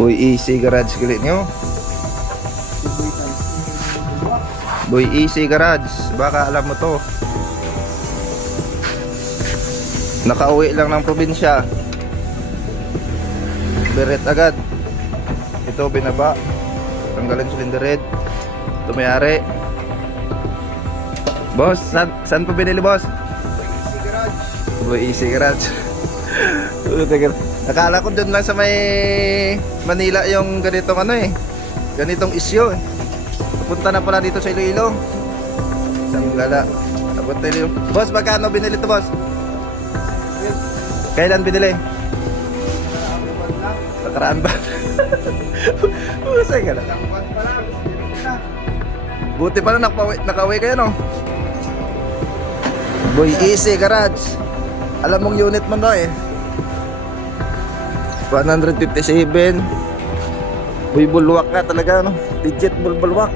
Boy Easy Garage kilit nyo. Boy Easy Garage, baka alam mo to. Nakauwi lang ng probinsya, beret agad. Ito binaba, tanggalin cylinder head. Ito may-ari. Boss, saan pa binili boss? Boy Easy Garage. Nakala ko dun lang sa may Manila yung ganitong ano eh, ganitong isyo eh. Punta na pala dito sa Iloilo. Isang lala. Napunta yun. Boss, magkano binili to boss? Kailan binili? Nakaraan ba? Usay ka na. Buti pala nakauwi kayo no? Boy Easy Garage. Alam mong unit mo no eh. 157. Boy bulwak ka talaga no? Legit bulwak.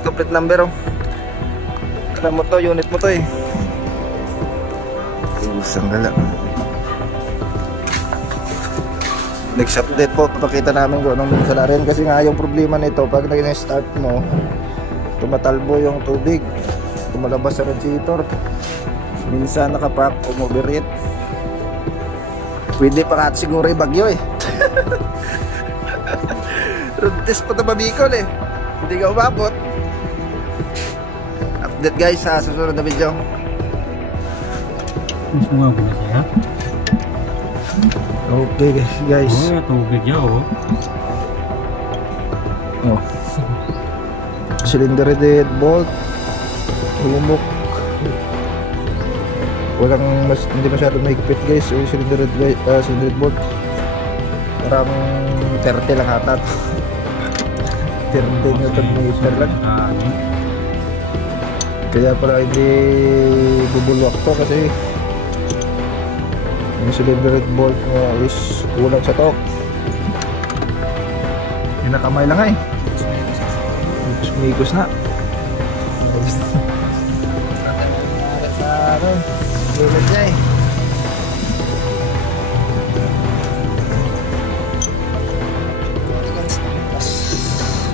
Complete number oh. Alam mo to, unit mo to eh. Isang gala. Next update po, papakita namin kung anong sala rin. Kasi nga yung problema nito, pag nag-start mo, tumatalbo yung tubig, tumalabas sa radiator, minsan nakapack, umuberit. Pwede pa kat siguro yung bagyo eh. Road test pa ito Bicol eh, hindi ka umabot. Update guys sa susunod na video. Gusto nga siya? Okay guys. Oh, tubig niya oh. Oh. Cylinder head bolt, humok. Hindi masyadong mahigpit guys. So, cylinder head bolt parang 30 lang hatat. 30 newton meter lang. Kaya pala hindi bubulwak to kasi yung cylinder head bolt is kulang sa torque. Pinakamay lang eh. Mikos na. Sa ano, lulod niya eh.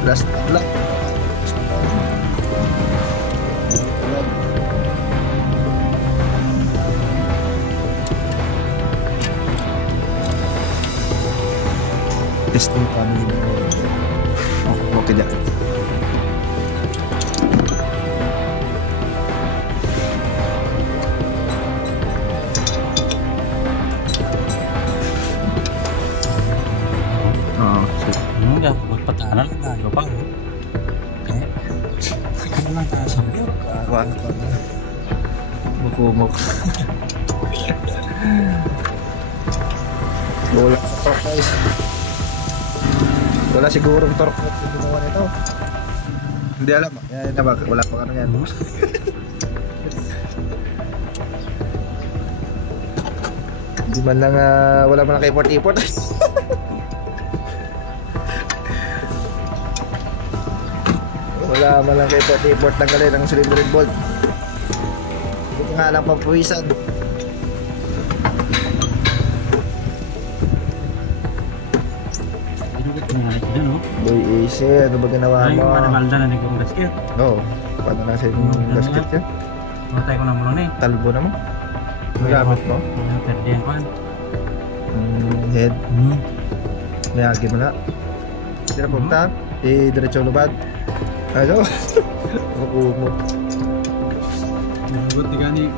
Last block. Testing pa nila. Oh, okay na. Enggak, magpatanan lang tayo pa oh. Eh, ano lang tayo sa buwan? Kawan pa na. Bukumok. Wala sa torque guys. Wala sigurong torque na ginawa nito. Hindi alam. Yan na ba? Wala pa ano yan. Hindi man lang wala man lang ka-import-import. Wala man lang ka-import-import ng galay ng cylinder head bolt. Hindi ko nga lang pampawisan. Boy Easy, ano ba ginawa Ay, mo? manamalda na naging gasket. Oo, paano na sa yung gasket yan? Matay ko na mo lang eh. Talbo na mo? Magamit mo? Pwede yan ko. Head, mayagi mo na. Sira punta, diretso lubad. Ano? Makumot. Buti gani.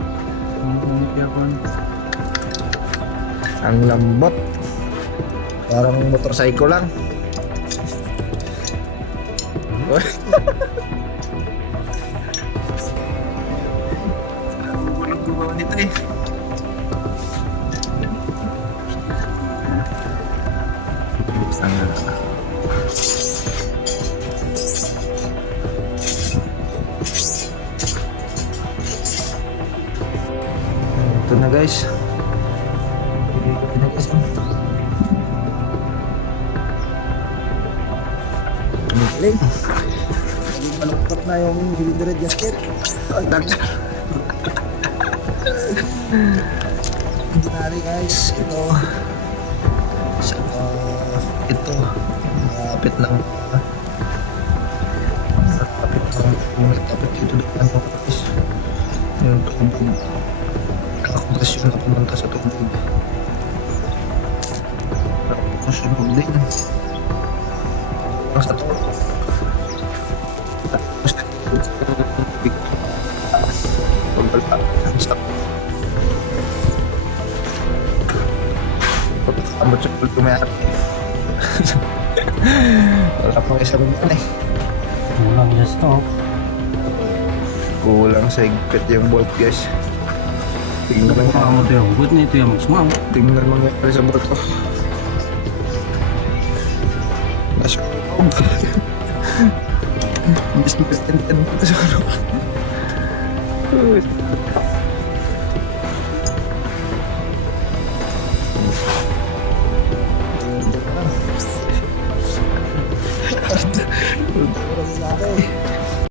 Kumumit yapon. Ang lambot. Parang motorcycle lang. Ang gumawa nito eh. Isang lala. Ito na guys. Galing. Maluktot na yung cylinder head gasket. Ang dagdag. Hindi na rin guys. Ito. Sa Ito, malapit lang. Malapit dito naman ako guys. Yung tubig. Nakakompresyon na pumunta sa tubig. Nakakompresyon din. Ang sa tubig. Tapos tubig. Pagbalta. Ang sa pagkakamot sa tubig kumayari. Wala pang isang buwan eh. Kulang dyan sa to. Kulang sa higpit yung bolt guys. Tingnan Dapat mo mga mo ito yung good na ito yung magsumam. tingnan mo nangyari sa bolt ko. Nasunog. Mas nagkastandihan ko sa ano.